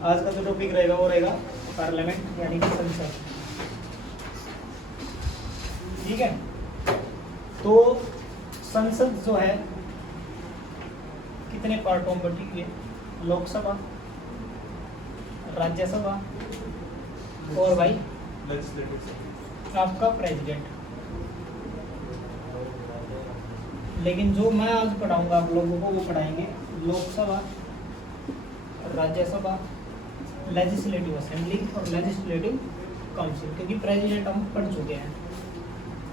आज का जो टॉपिक रहेगा वो रहेगा पार्लियामेंट यानी कि संसद। ठीक है, तो संसद जो है कितने पार्टों में बटी हुई है? लोकसभा, राज्यसभा और भाई आपका प्रेसिडेंट। लेकिन जो मैं आज पढ़ाऊंगा आप लोगों को वो पढ़ाएंगे लोकसभा, राज्यसभा, लेजिस्लेटिव असेंबली और लेजिस्लेटिव काउंसिल, क्योंकि प्रेसिडेंट हम पढ़ चुके हैं।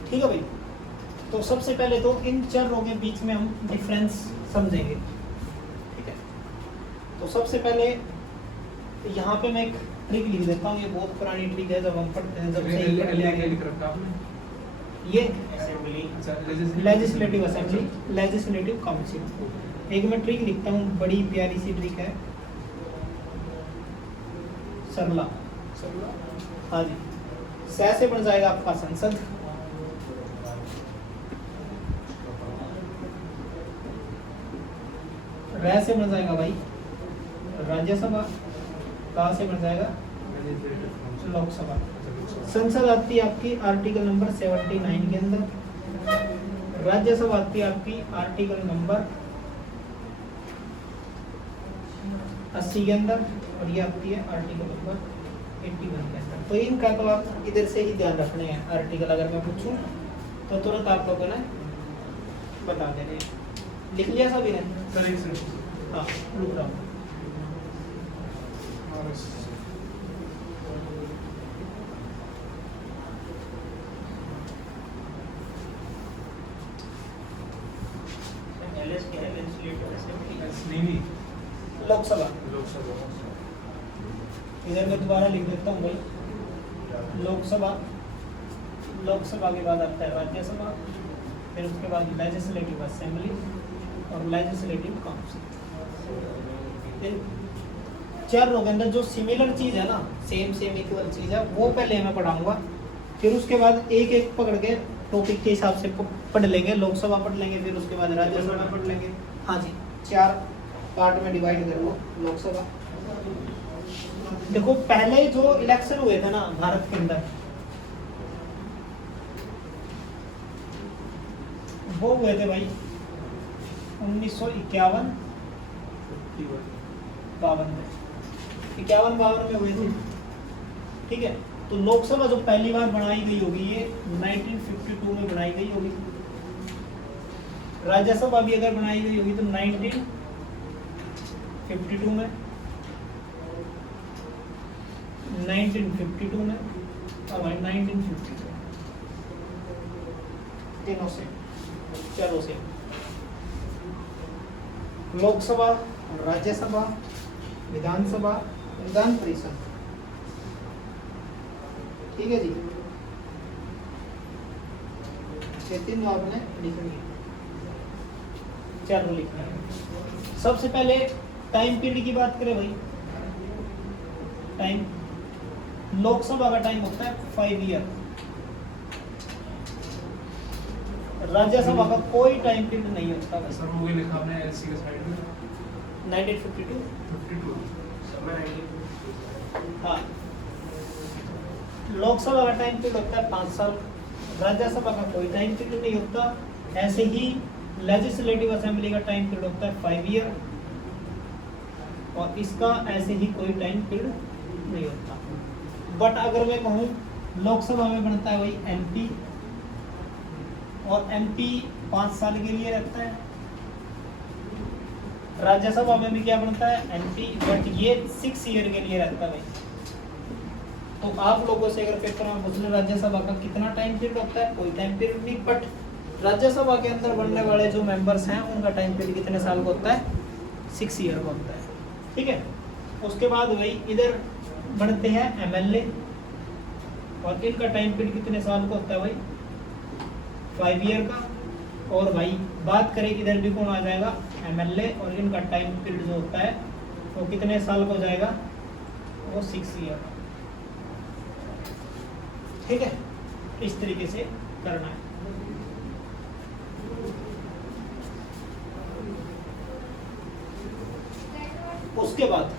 ठीक है भाई, तो सबसे पहले तो इन चारों के बीच में हम डिफरेंस समझेंगे। ठीक है, तो सबसे पहले यहाँ पे मैं एक ट्रिक लिख देता हूँ, ये बहुत पुरानी ट्रिक है, जब हम पढ़ते हैं जब से ये लेजिस्लेटिव असेंबली, लेजिस्लेटिव काउंसिल। एक मैं ट्रिक लिखता हूँ, बड़ी प्यारी सी ट्रिक है, सरला। हाँ जी, स से बन जाएगा आपका संसद, र से बन जाएगा भाई राज्यसभा, का से बन जाएगा लोकसभा। संसद आती है आपकी आर्टिकल नंबर 79 के अंदर, राज्यसभा आती है आपकी आर्टिकल नंबर 80 के अंदर, और ये आती है आर्टिकल नंबर 81 के अंदर। तो इनका तो आप इधर से ही ध्यान रखने हैं, आर्टिकल अगर मैं पूछूं तो तुरंत आप लोगों ने बता देने। लिख लिया सभी ने? हाँ, रुक रहा हूँ। लोकसभा, इधर मैं दोबारा लिख देता हूँ भाई लोकसभा, लोकसभा के बाद आता है राज्यसभा, फिर उसके बाद लेजिस्लेटिव असेंबली और लेजिस्लेटिव काउंसिल। चारों के अंदर जो सिमिलर चीज है ना, सेम इक्वल चीज है, वो पहले मैं पढ़ाऊंगा, फिर उसके बाद एक एक पकड़ के टॉपिक के हिसाब से पढ़ लेंगे। लोकसभा पढ़ लेंगे, फिर उसके बाद राज्यसभा पढ़ लेंगे। हाँ जी, 4 पार्ट में डिवाइड कर लो लोकसभा। देखो, पहले जो इलेक्शन हुए थे ना भारत के अंदर, वो हुए थे भाई 1951 52 में, 51-52 में हुए थे। ठीक है, तो लोकसभा जो पहली बार बनाई गई होगी ये 1952 में बनाई गई होगी। राज्यसभा भी अगर बनाई गई होगी तो 1952 में, 1952 में और 1952 तीनों से, चारों से, लोकसभा, राज्यसभा, विधानसभा, विधान परिषद। ठीक है जी, ये तीनों आपने लिखनी है, चारों लिखना है। सबसे पहले टाइम पीरियड की बात करें भाई, टाइम, लोकसभा का टाइम होता है 5 ईयर, राज्यसभा का कोई टाइम पीरियड नहीं होता। सर वो लिखा आपने एलसी के साइड में 1952 समय हाँ, लोकसभा का टाइम पीरियड होता है 5 साल, राज्यसभा का कोई टाइम पीरियड नहीं होता। ऐसे ही लेजिस्लेटिव असेंबली का टाइम पीरियड होता है 5 ईयर, और इसका ऐसे ही कोई टाइम पीरियड नहीं होता। बट अगर मैं कहूँ लोकसभा में बनता है वही एमपी, और एमपी 5 साल के लिए रहता है। राज्यसभा में भी क्या बनता है एमपी, बट ये 6 ईयर के लिए रहता है भाई। तो आप लोगों से अगर पेपर में पूछ ले राज्यसभा का कितना टाइम पीरियड होता है, कोई टाइम पीरियड नहीं, बट राज्यसभा के अंदर बनने वाले जो मेंबर्स हैं उनका टाइम पीरियड कितने साल का होता है, 6 ईयर का होता है। ठीक है, उसके बाद वही इधर बनते हैं एमएलए, और इनका टाइम पीरियड कितने साल का होता है भाई, 5 ईयर का। और भाई बात करें इधर भी कौन आ जाएगा, एमएलए, और इनका टाइम पीरियड जो होता है वो कितने साल का हो जाएगा, वो 6 ईयर। ठीक है, इस तरीके से करना है। उसके बाद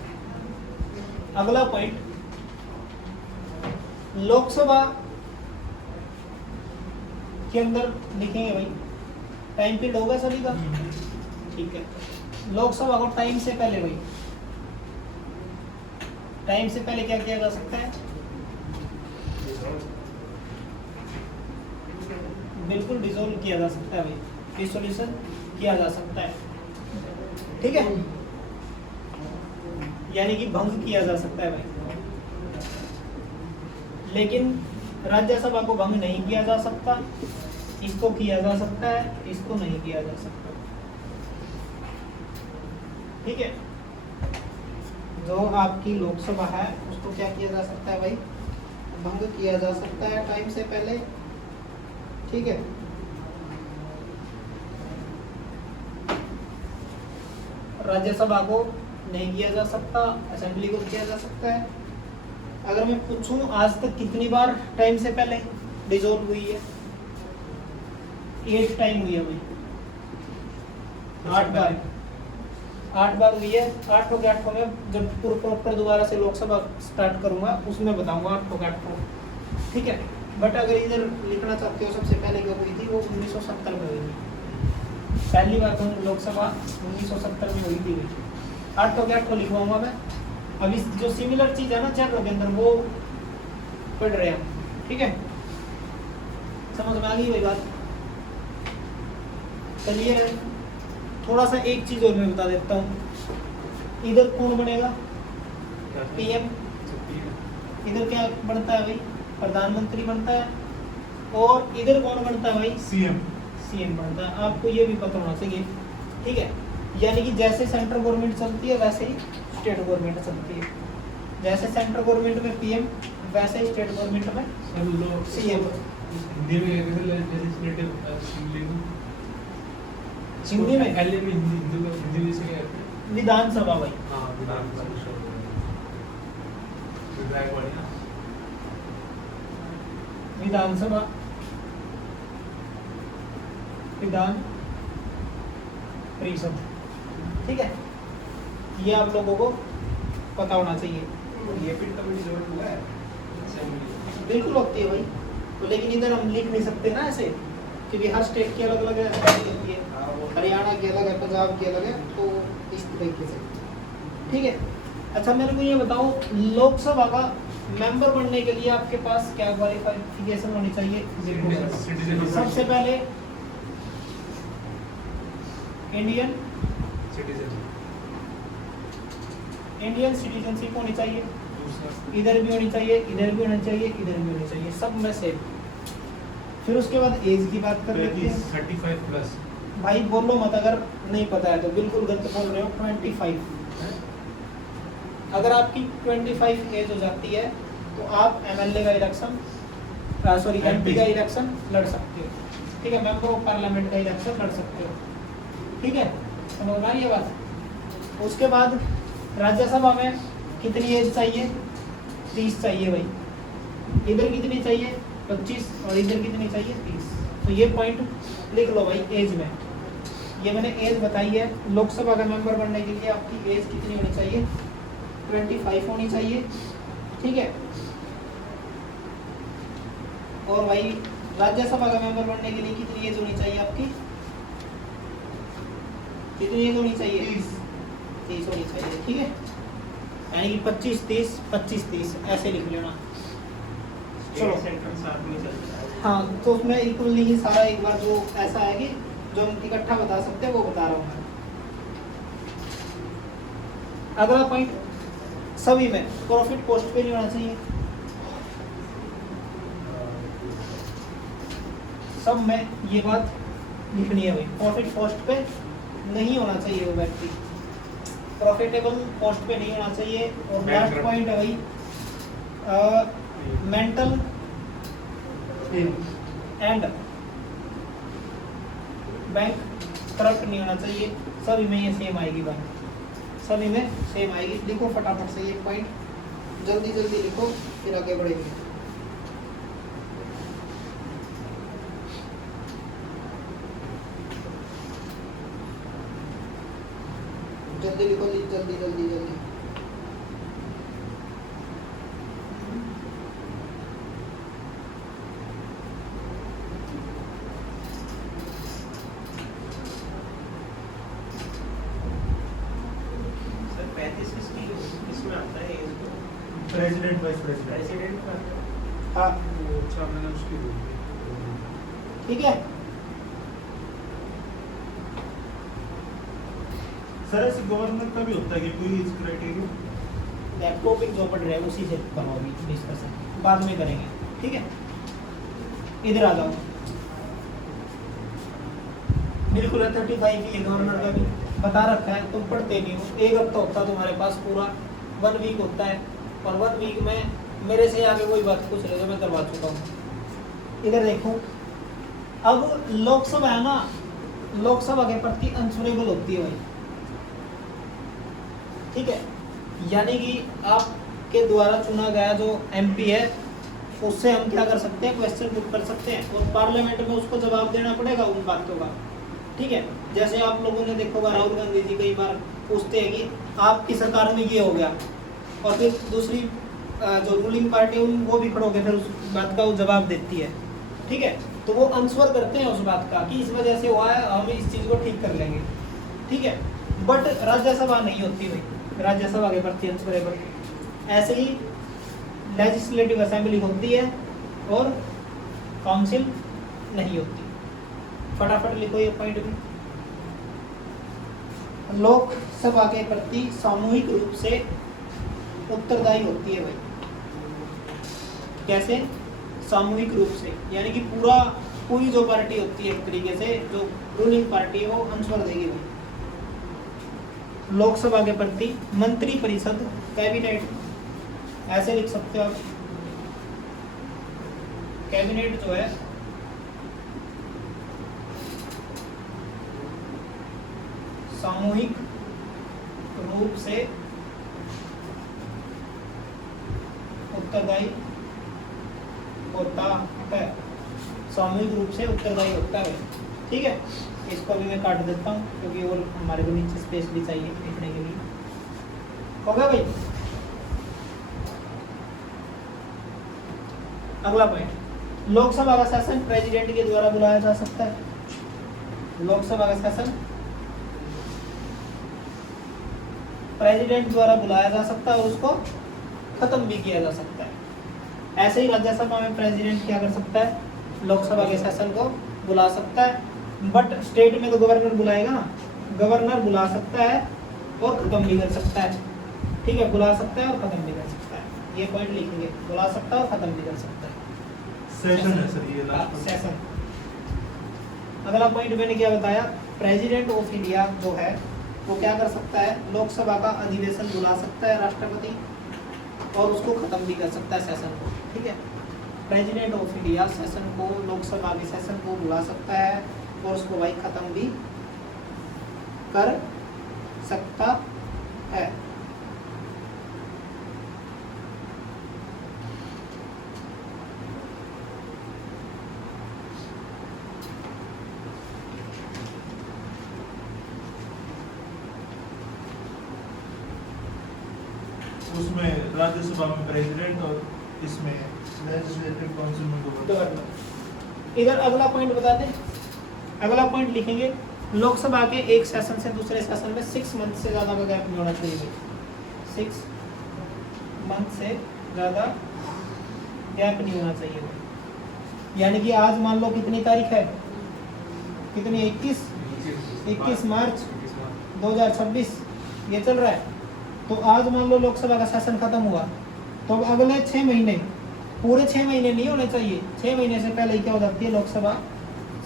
अगला पॉइंट, लोकसभा के अंदर लिखेंगे भाई, टाइम पीरियड होगा सभी का, ठीक है। लोकसभा को टाइम से पहले भाई, टाइम से पहले क्या किया जा सकता है? बिल्कुल डिसॉल्व किया जा सकता है भाई, डिसोल्यूशन किया जा सकता है, ठीक है, यानी कि भंग किया जा सकता है भाई। लेकिन राज्यसभा को भंग नहीं किया जा सकता, इसको किया जा सकता है, इसको नहीं किया जा सकता, ठीक है। जो आपकी लोकसभा है उसको क्या किया जा सकता है भाई? भंग किया जा सकता है टाइम से पहले, ठीक है। राज्यसभा को नहीं किया जा सकता, असेंबली को किया जा सकता है। अगर मैं पूछूं आज तक कितनी बार टाइम से पहले डिसॉल्व हुई है? 8 टाइम हुई है भाई, 8 बार, 8 बार हुई है। 8 के 8 में जब प्रॉपर दोबारा से लोकसभा स्टार्ट करूंगा उसमें बताऊंगा 8 के 8, ठीक है। बट अगर इधर लिखना चाहते हो सबसे पहले कब हुई थी, वो 1970 में हुई थी। पहली बार तो लोकसभा 1970 में हुई थी। 8 के 8 लिखवाऊंगा मैं। अभी जो सिमिलर चीज है ना चैप्टर के अंदर वो पढ़ रहे हैं, ठीक है। समझ में आ गई वही बात? चलिए थोड़ा सा एक चीज और मैं बता देता हूँ। इधर कौन बनेगा? पीएम। इधर क्या बनता है भाई? प्रधानमंत्री बनता है। और इधर कौन बनता है भाई? सीएम। सीएम बनता है। आपको ये भी पता होना चाहिए, ठीक है। यानी कि जैसे सेंट्रल गवर्नमेंट चलती है वैसे ही स्टेट गवर्नमेंट चलती है। जैसे सेंट्रल गवर्नमेंट में पीएम वैसे ही स्टेट गवर्नमेंट में सीएम। हिंदी में लेजिस्लेटिव असेंबली को हिंदी में पहले में हिंदी में से क्या कहते हैं? विधानसभा भाई। हाँ विधानसभा। विधायक बढ़िया। विधानसभा, विधान परिषद, ठीक है। ये आप लोगों को पता होना चाहिए। ये फिर तो बड़ी जरूरत हुआ है असेंबली। बिल्कुल होती है भाई, तो लेकिन इधर हम लिख नहीं सकते ना ऐसे कि बिहार स्टेट की अलग अलग होती है, हरियाणा की अलग है, पंजाब की अलग है, तो इस तरीके से, ठीक है। अच्छा मेरे को ये बताओ, लोकसभा का मेंबर बनने के लिए आपके पास क्या क्वालिफिकेशन होनी चाहिए? सबसे पहले इंडियन सिटीजनशिप होनी चाहिए, इधर भी होनी चाहिए, इधर भी होनी चाहिए, इधर भी होनी चाहिए, सब में से। फिर उसके बाद एज की बात कर लेते हैं। 35 प्लस। भाई बोलो मत, अगर नहीं पता है तो बिल्कुल गलत बोल रहे हो। 25 अगर आपकी 25 एज हो जाती है तो आप एमएलए का इलेक्शन, सॉरी एमपी का इलेक्शन लड़ सकते हो, ठीक है। मेंबर ऑफ पार्लियामेंट का इलेक्शन लड़ सकते हो, ठीक है। समझ में आई ये बात? उसके बाद राज्यसभा में कितनी एज चाहिए? 30 चाहिए भाई। इधर कितनी चाहिए? 25। और इधर कितनी चाहिए? 30। तो ये पॉइंट लिख लो भाई एज में। ये मैंने एज बताई है। लोकसभा का मेंबर बनने के लिए आपकी एज कितनी होनी चाहिए? 25 होनी चाहिए, ठीक है। और भाई राज्यसभा का मेंबर बनने के लिए कितनी एज होनी चाहिए आपकी? कितनी एज होनी चाहिए? 30 होनी चाहिए, ठीक है। यानी कि 25-30 25-30 ऐसे लिख लेना। चलो सेंटर साथ में चलता है। हाँ, तो उसमें इक्वली ही सारा एक बार जो ऐसा है कि जो हम इकट्ठा बता सकते हैं वो बता रहा हूँ मैं। अगला पॉइंट, सभी में प्रॉफिट पोस्ट पे नहीं होना चाहिए। सब में ये बात लिखनी है भाई, प्रॉफिट पोस्ट पे नहीं होना चाहिए वो व्यक्ति, प्रॉफिटेबल पोस्ट पे नहीं होना चाहिए। और लास्ट पॉइंट है भाई, मेंटल एंड बैंक करप्ट नहीं होना चाहिए। सभी में ये सेम आएगी बात, सभी में सेम आएगी। लिखो फटाफट से ये पॉइंट, जल्दी जल्दी लिखो फिर आगे बढ़ेंगे। जल्दी लिखो, जल्दी जल्दी जल्दी। President vice president. प्रेसिडेंट का हाँ वो अच्छा मैंने उसकी बोल दी। ठीक है। सर ऐसे गवर्नर का भी होता है कि कोई इस क्राइटेरिया? टॉपिक जो पढ़ रहे हैं उसी से करो अभी डिस्कशन, बाद में करेंगे, ठीक है। इधर आ जाओ, बिल्कुल है 35 ही है गवर्नर का भी बता रखा है, तुम पढ़ते नहीं हो। एक हफ्ता होता है तुम्हारे पास पूरा, 1 वीक होता है, और 1 वीक में मेरे से आगे कोई बात पूछ रहे तो मैं करवा चुका हूँ। इधर देखो, अब लोकसभा है ना, लोकसभा के प्रति आंसरेबल होती है भाई, ठीक है। यानी कि आपके द्वारा चुना गया जो एमपी है उससे हम क्या कर सकते हैं, क्वेश्चन पुट कर सकते हैं, और पार्लियामेंट में उसको जवाब देना पड़ेगा उन बातों का, ठीक है। जैसे आप लोगों ने देखो राहुल गांधी जी कई बार पूछते हैं कि आपकी सरकार में ये हो गया, और फिर दूसरी जो रूलिंग पार्टी है वो भी खड़ो के फिर उस बात का वो जवाब देती है, ठीक है। तो वो आंसर करते हैं उस बात का कि इस वजह से हुआ है, हम इस चीज़ को ठीक कर लेंगे, ठीक है। बट राज्यसभा नहीं होती भाई, राज्यसभा के प्रति आंसरेबल। ऐसे ही लेजिस्लेटिव असेंबली होती है और काउंसिल नहीं होती। फटाफट लिखो ये पॉइंट भी। लोकसभा के प्रति सामूहिक रूप से उत्तरदायी होती है भाई। कैसे? सामूहिक रूप से, यानी कि पूरी जो पार्टी होती है एक तरीके से, जो रूलिंग पार्टी है वो आंसर देगी भाई। लोकसभा के प्रति मंत्री परिषद, कैबिनेट, ऐसे लिख सकते हो आप। कैबिनेट जो है सामूहिक रूप से उत्तरदायी होता है, सामूहिक रूप से उत्तरदायी होता है, ठीक है। इसको अभी मैं काट देता हूँ क्योंकि और हमारे को नीचे स्पेस भी चाहिए लिखने के लिए। हो गया भाई। अगला पॉइंट, लोकसभा का सेशन प्रेसिडेंट के द्वारा बुलाया जा सकता है। लोकसभा का सेशन प्रेसिडेंट द्वारा बुलाया जा सकता है और उसको खत्म भी किया जा सकता है। ऐसे ही राज्यसभा में प्रेसिडेंट क्या कर सकता है, लोकसभा के सेशन को बुला सकता है, बट स्टेट में तो गवर्नर बुलाएगा ना, गवर्नर बुला सकता है और खत्म भी कर सकता है, ठीक है। बुला सकता है और खत्म भी कर सकता है, ये पॉइंट लिखेंगे, बुला सकता है और खत्म भी कर सकता है। सेशन है सर ये लास्ट सेशन। अगला पॉइंट मैंने क्या बताया, प्रेसिडेंट ऑफ इंडिया जो है वो क्या कर सकता है, लोकसभा का अधिवेशन बुला सकता है राष्ट्रपति, और उसको खत्म भी कर सकता है सेशन को, ठीक है। प्रेसिडेंट ऑफ इंडिया सेशन को, लोकसभा के सेशन को बुला सकता है और उसको भाई खत्म भी कर सकता है। उसमें राज्यसभा में प्रेसिडेंट और इसमें लेजिस्लेटिव काउंसिल में गवर्नर। इधर अगला पॉइंट बता दें, अगला पॉइंट लिखेंगे, लोकसभा के एक सेशन से दूसरे सेशन में 6 मंथ से ज़्यादा का गैप नहीं होना चाहिए। 6 मंथ से ज़्यादा गैप नहीं होना चाहिए। यानी कि आज मान लो कितनी तारीख है, कितनी 21 मार्च 2026 ये चल रहा है। तो आज मान लो लोकसभा का सेशन खत्म हुआ, तो अगले 6 महीने, पूरे 6 महीने नहीं होने चाहिए, 6 महीने से पहले क्या हो जाती है, लोकसभा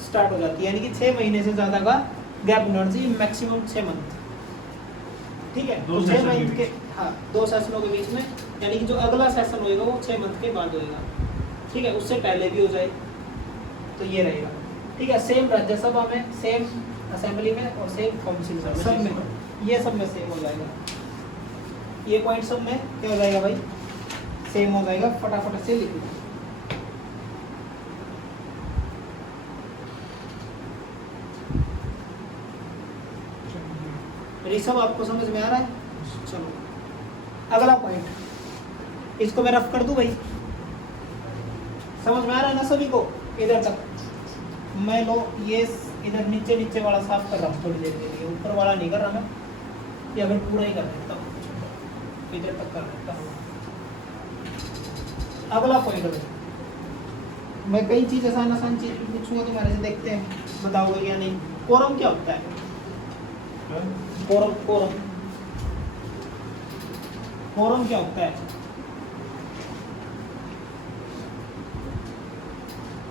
स्टार्ट हो जाती है। यानी कि 6 महीने से ज़्यादा का गैप नहीं होना चाहिए, मैक्सिमम 6 मंथ, ठीक है। तो 6 मंथ के, हाँ, 2 सेशनों के बीच में, यानी कि जो अगला सेशन होएगा वो 6 मंथ के बाद होएगा, ठीक है। उससे पहले भी हो जाए तो ये रहेगा, ठीक है। सेम राज्यसभा में, सेम असेंबली में और सेम काउंसिल में, सब में, ये सब में सेम हो जाएगा। ये पॉइंट सब में क्या हो जाएगा भाई, सेम हो जाएगा। फटाफट से लिख लो। ऋषभ आपको समझ में आ रहा है? चलो अगला पॉइंट, इसको मैं रफ कर दूं भाई, समझ में आ रहा है ना सभी को? इधर तक मैं लो ये इधर नीचे वाला साफ कर रहा हूँ थोड़ी देर के लिए, ऊपर वाला नहीं कर रहा मैं, या फिर पूरा ही कर देता हूँ, इधर तक कर देता हूँ। अगला पॉइंट है, मैं कई चीज आसान आसान चीज पूछूंगा तुम्हारे से, देखते हैं बताओगे या नहीं। कोरम क्या होता है? कोरम कोरम कोरम क्या होता है?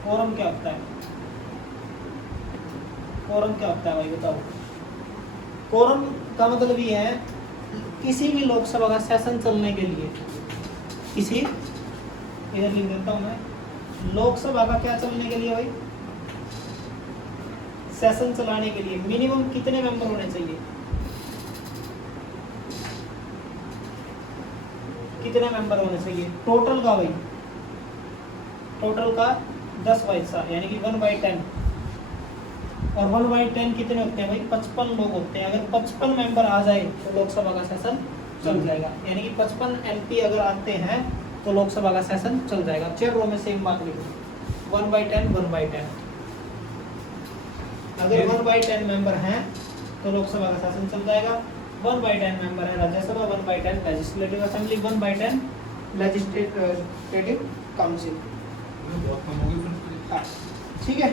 कोरम क्या होता है? कोरम क्या होता है भाई बताओ। कोरम का मतलब ये है किसी भी लोकसभा का सेशन चलने के लिए, किसी इधर लिख देता हूं मैं, लोकसभा का क्या चलने के लिए भाई, सेशन चलाने के लिए मिनिमम कितने मेंबर होने चाहिए? कितने मेंबर होने चाहिए टोटल का भाई? टोटल का 10/7 यानी कि 1/10, और 1/10 कितने होते हैं भाई? 55 लोग होते हैं। अगर 55 मेंबर आ जाए तो लोकसभा का सेशन चल जाएगा, यानी कि 55 MP अगर आते हैं तो लोकसभा का सेशन चल जाएगा। 4 रो में सेम बात लिखो, 1/10 1/10। अगर 1/10 मेंबर हैं तो लोकसभा का सेशन चल जाएगा। 1/10 मेंबर है Rajya Sabha, 1/10 legislative assembly, 1/10 legislative council. ठीक है,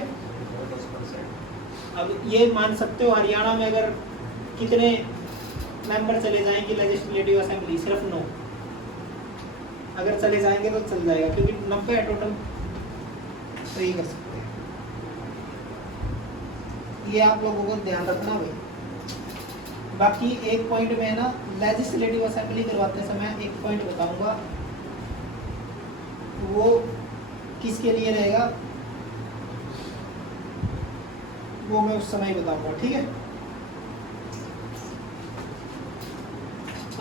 अब ये मान सकते हो हरियाणा में अगर कितने मेंबर चले जाएंगे लेजिस्लेटिव असेंबली? सिर्फ 9। अगर चले जाएंगे तो चल जाएगा, क्योंकि 90 है टोटल, तो ये कर सकते हैं। ये आप लोगों को ध्यान रखना भाई। बाकी एक पॉइंट में है ना, लेजिस्लेटिव असेंबली करवाते समय एक पॉइंट बताऊंगा, वो किसके लिए रहेगा वो मैं उस समय बताऊंगा। ठीक है,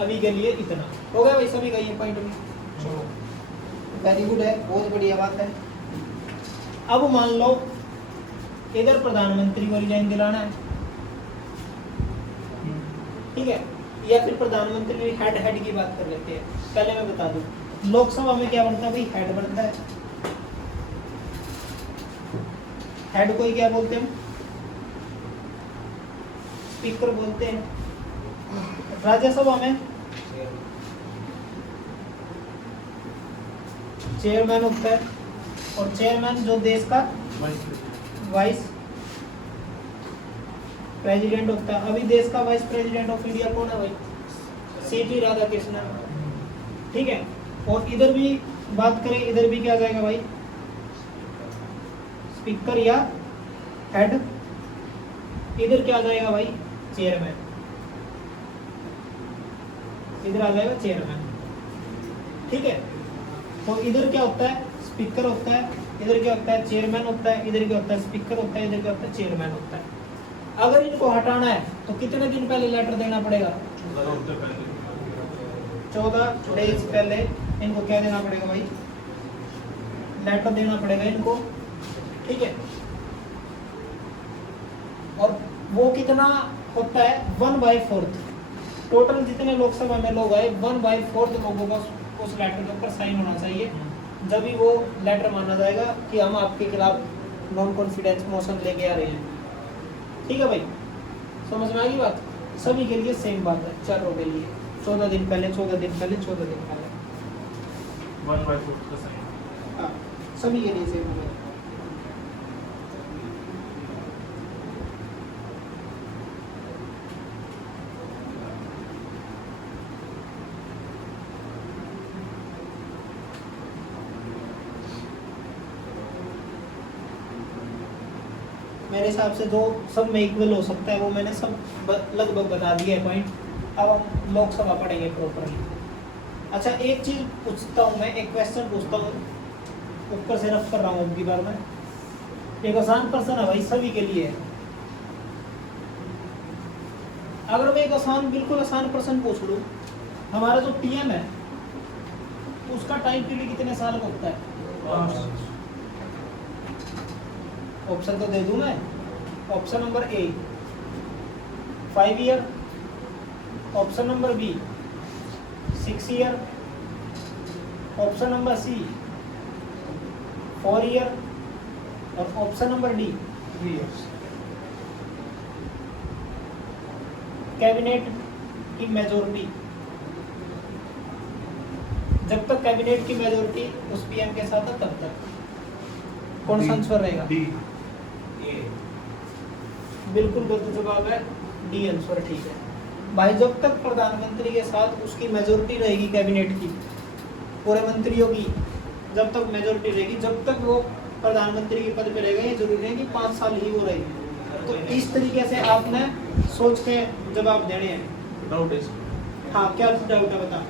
अभी के लिए इतना हो गया भाई सभी का ये पॉइंट में। वेरी गुड है, बहुत बढ़िया बात है। अब मान लो इधर प्रधानमंत्री को रिजाइन दिलाना है, ठीक है, या फिर प्रधानमंत्री हेड की बात कर लेते हैं। पहले मैं बता दूं, लोकसभा में क्या बनता है भाई? हेड बनता है। हेड को ही क्या बोलते हैं? स्पीकर बोलते हैं। राज्यसभा में चेयरमैन होता है, और चेयरमैन जो देश का वाइस प्रेसिडेंट होता है। अभी देश का वाइस प्रेसिडेंट ऑफ इंडिया कौन है भाई? CP राधाकृष्णन। ठीक है, और इधर भी बात करें, इधर भी क्या आ जाएगा भाई? स्पीकर या हेड। इधर क्या आ जाएगा भाई? चेयरमैन। इधर आ जाएगा चेयरमैन। ठीक है, तो इधर क्या होता है? स्पीकर होता है। इधर क्या होता है? चेयरमैन होता है। इधर क्या होता है? स्पीकर होता है। इधर क्या होता है? चेयरमैन होता है। अगर इनको हटाना है तो कितने दिन पहले लेटर देना पड़ेगा? 14 डेज पहले इनको क्या देना पड़ेगा भाई? लेटर देना पड़ेगा इनको। ठीक है, और वो कितना होता है? 1/4। टोटल जितने लोकसभा में लोग आए 1/4 लोगों का उस लेटर के ऊपर साइन होना चाहिए, जब भी वो लेटर माना जाएगा कि हम आपके खिलाफ नॉन कॉन्फिडेंस मोशन लेके आ रहे हैं। ठीक है भाई, समझ में आ गई बात? सभी के लिए सेम बात है, चारों के लिए 14 दिन पहले 14 दिन पहले 14 दिन पहले 1/4 का साइन। हाँ, सभी के लिए सेम है। मेरे हिसाब से जो सब में इक्वल हो सकता है वो मैंने सब लगभग बता दिया है पॉइंट। अब हम लोकसभा पढ़ेंगे प्रॉपरली। अच्छा, एक चीज पूछता हूँ मैं, एक क्वेश्चन पूछता हूँ, ऊपर से रफ कर रहा हूँ अब की बार में। एक आसान प्रश्न है भाई, सभी के लिए है। अगर मैं एक आसान, बिल्कुल आसान प्रश्न पूछ लूँ, हमारा जो PM है उसका टाइम पीरियड कितने साल का होता है? ऑप्शन तो दे दूं मैं। Option number A 5 year, option number B 6 year, option number C 4 year, और option number D 3 years. Cabinet की मेजोरिटी जब तक कैबिनेट की मेजोरिटी उस पीएम के साथ है तब तक। कौन सा आंसर रहेगा? डी। बिल्कुल गलत जवाब है, डी आंसर ठीक है भाई। जब तक प्रधानमंत्री के साथ उसकी मेजोरिटी रहेगी कैबिनेट की, पूरे मंत्रियों की जब तक मेजोरिटी रहेगी, जब तक वो प्रधानमंत्री के पद पे रहेगा, ये जरूरी है कि 5 साल ही वो रहेगी। तो इस तरीके से आपने सोच के जवाब देने हैं। डाउट है। हाँ, क्या डाउट है बता।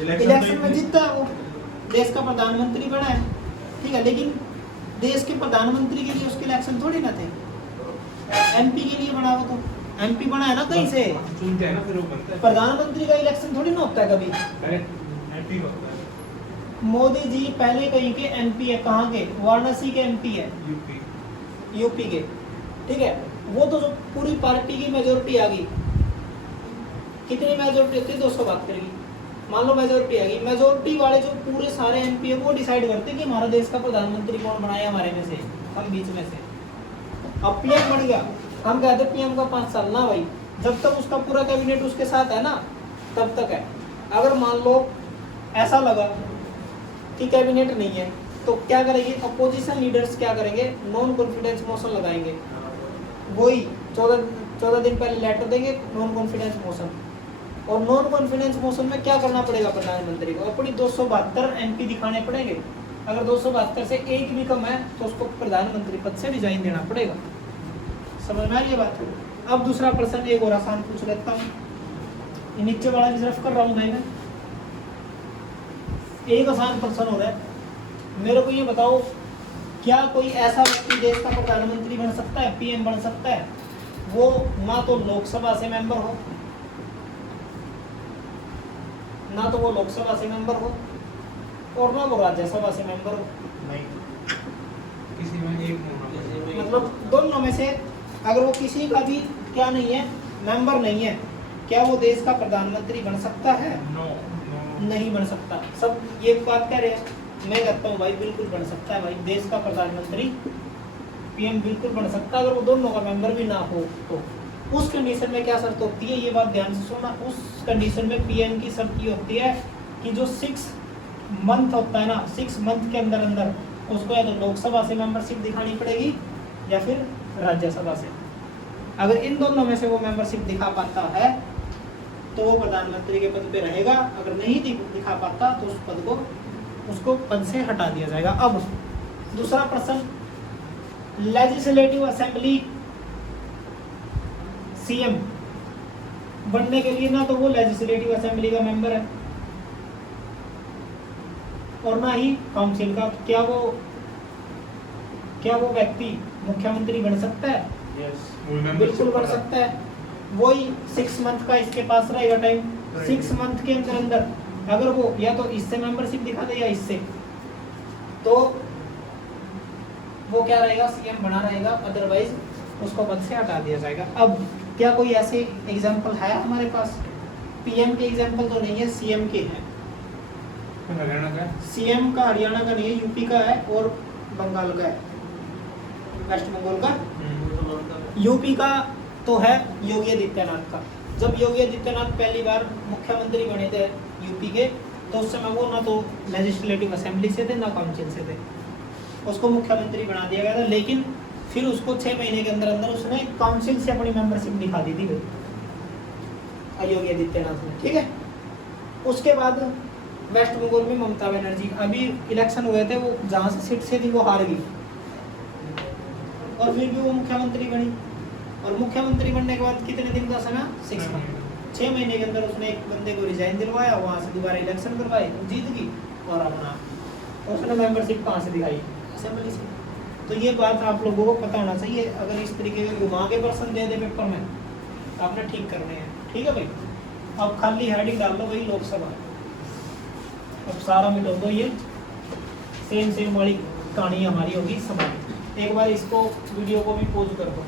इलेक्शन इलेक्शन में जीतता है वो, देश का प्रधानमंत्री बना है, ठीक है, लेकिन देश के प्रधानमंत्री के लिए उसके इलेक्शन थोड़ी ना थे, एमपी के लिए बना वो, तो एमपी बना है ना कहीं से, चुनते हैं ना, फिर वो बनता है। प्रधानमंत्री का इलेक्शन थोड़ी ना होता है कभी। एमपी होता है। मोदी जी पहले कहीं के एमपी है, कहाँ के? वाराणसी के एमपी है, यूपी के, ठीक है। वो तो जो पूरी पार्टी की मेजोरिटी आ गई, कितनी मेजोरिटी होती है? 272 की, मान लो मेजोरिटी आ गई। मेजोरिटी वाले जो पूरे सारे एमपी है वो डिसाइड करते हैं कि हमारा देश का प्रधानमंत्री कौन बनाया हमारे में से, हम बीच में से। अब पीएम बन गया, हम कहते पीएम का 5 साल ना भाई, जब तक उसका पूरा कैबिनेट उसके साथ है ना तब तक है। अगर मान लो ऐसा लगा कि कैबिनेट नहीं है, तो क्या करेंगे अपोजिशन लीडर्स? क्या करेंगे? नॉन कॉन्फिडेंस मोशन लगाएंगे। वही 14 दिन पहले लेटर देंगे, नॉन कॉन्फिडेंस मोशन। और नॉन कॉन्फिडेंस मोशन में क्या करना पड़ेगा प्रधानमंत्री को? अपनी 272 एमपी दिखाने पड़ेंगे। अगर 272 से एक भी कम है तो उसको प्रधानमंत्री पद से रिजाइन देना पड़ेगा। समझ में आ रही है बात? अब दूसरा प्रश्न एक और आसान पूछ लेता हूँ, नीचे वाला भी सिर्फ कर रहा हूँ भाई मैं। एक आसान प्रश्न हो रहा है, मेरे को ये बताओ, क्या कोई ऐसा व्यक्ति देश का प्रधानमंत्री बन सकता है, पीएम बन सकता है, वो ना तो लोकसभा से मेंबर हो, ना तो वो लोकसभा से मेंबर हो, और ना वो राज्यसभा से मेंबर हो? नहीं, किसी में एक में होना पड़ेगा। मतलब दोनों में से अगर वो किसी का भी क्या नहीं है, मेंबर नहीं है, क्या वो देश का प्रधानमंत्री बन सकता है? नो। नहीं बन सकता। सब ये बात कह रहे हैं, मैं कहता हूँ भाई बिल्कुल बन सकता है भाई, देश का प्रधानमंत्री पीएम बिल्कुल बन सकता है, अगर वो दोनों का मेंबर भी ना हो तो। उस कंडीशन में क्या शर्त होती है, ये बात ध्यान से सुनना। उस कंडीशन में पीएम की शर्त ये होती है कि जो 6 मंथ होता है ना, 6 मंथ के अंदर अंदर उसको या तो लोकसभा से मेंबरशिप दिखानी पड़ेगी या फिर राज्यसभा से। अगर इन दोनों में से वो मेंबरशिप दिखा पाता है तो वो प्रधानमंत्री के पद पे रहेगा, अगर नहीं दिखा पाता तो उस पद को उसको पद से हटा दिया जाएगा। अब दूसरा प्रश्न, लेजिस्लेटिव असेंबली सीएम बनने के लिए ना तो वो लेजिस्लेटिव असेंबली का मेंबर है और ना ही काउंसिल का। क्या वो व्यक्ति मुख्यमंत्री बन सकता है? बिल्कुल बन सकता है। वही 6 मंथ का इसके पास रहेगा टाइम, 6 मंथ के अंदर अंदर अगर वो या तो इससे मेंबरशिप दिखा दे या इससे, तो वो क्या रहेगा, सीएम बना रहेगा, अदरवाइज उसको पद से हटा दिया जाएगा। अब क्या कोई ऐसे एग्जांपल है हमारे पास? पीएम के एग्जांपल तो नहीं है, सीएम के हैं। हरियाणा का? सीएम का हरियाणा का नहीं है, यूपी का है और बंगाल का है, वेस्ट बंगाल का। यूपी का तो है योगी आदित्यनाथ का। जब योगी आदित्यनाथ पहली बार मुख्यमंत्री बने थे यूपी के, तो उस समय वो ना तो लेजिस्लेटिव असेंबली से थे ना काउंसिल से थे, उसको मुख्यमंत्री बना दिया गया था। लेकिन फिर उसको 6 महीने के अंदर अंदर उसने काउंसिल से अपनी मेंबरशिप दिखा दी थी योगी आदित्यनाथ ने, ठीक है। उसके बाद वेस्ट बंगाल में ममता बनर्जी, अभी इलेक्शन हुए थे, वो जहाँ से सीट से थी वो हार गई और फिर भी वो मुख्यमंत्री बनी। और मुख्यमंत्री बनने के बाद कितने दिन का समय? 6 मंथ। 6 महीने के अंदर उसने एक बंदे को रिजाइन दिलवाया, वहाँ से दोबारा इलेक्शन करवाए, जीत गई और अपना उसने मेंबरशिप कहाँ से दिखाई? असेंबली से। तो ये बात आप लोगों को पता होना चाहिए। अगर इस तरीके के घुमा के प्रश्न दे दे पेपर में तो आपने ठीक करने हैं, ठीक है भाई। अब खाली हेडिंग डाल दो भाई लोकसभा, अब सारा मिटो दो, ये सेम वाली कहानी हमारी होगी समाप्त। एक बार इसको वीडियो को भी पॉज कर दो।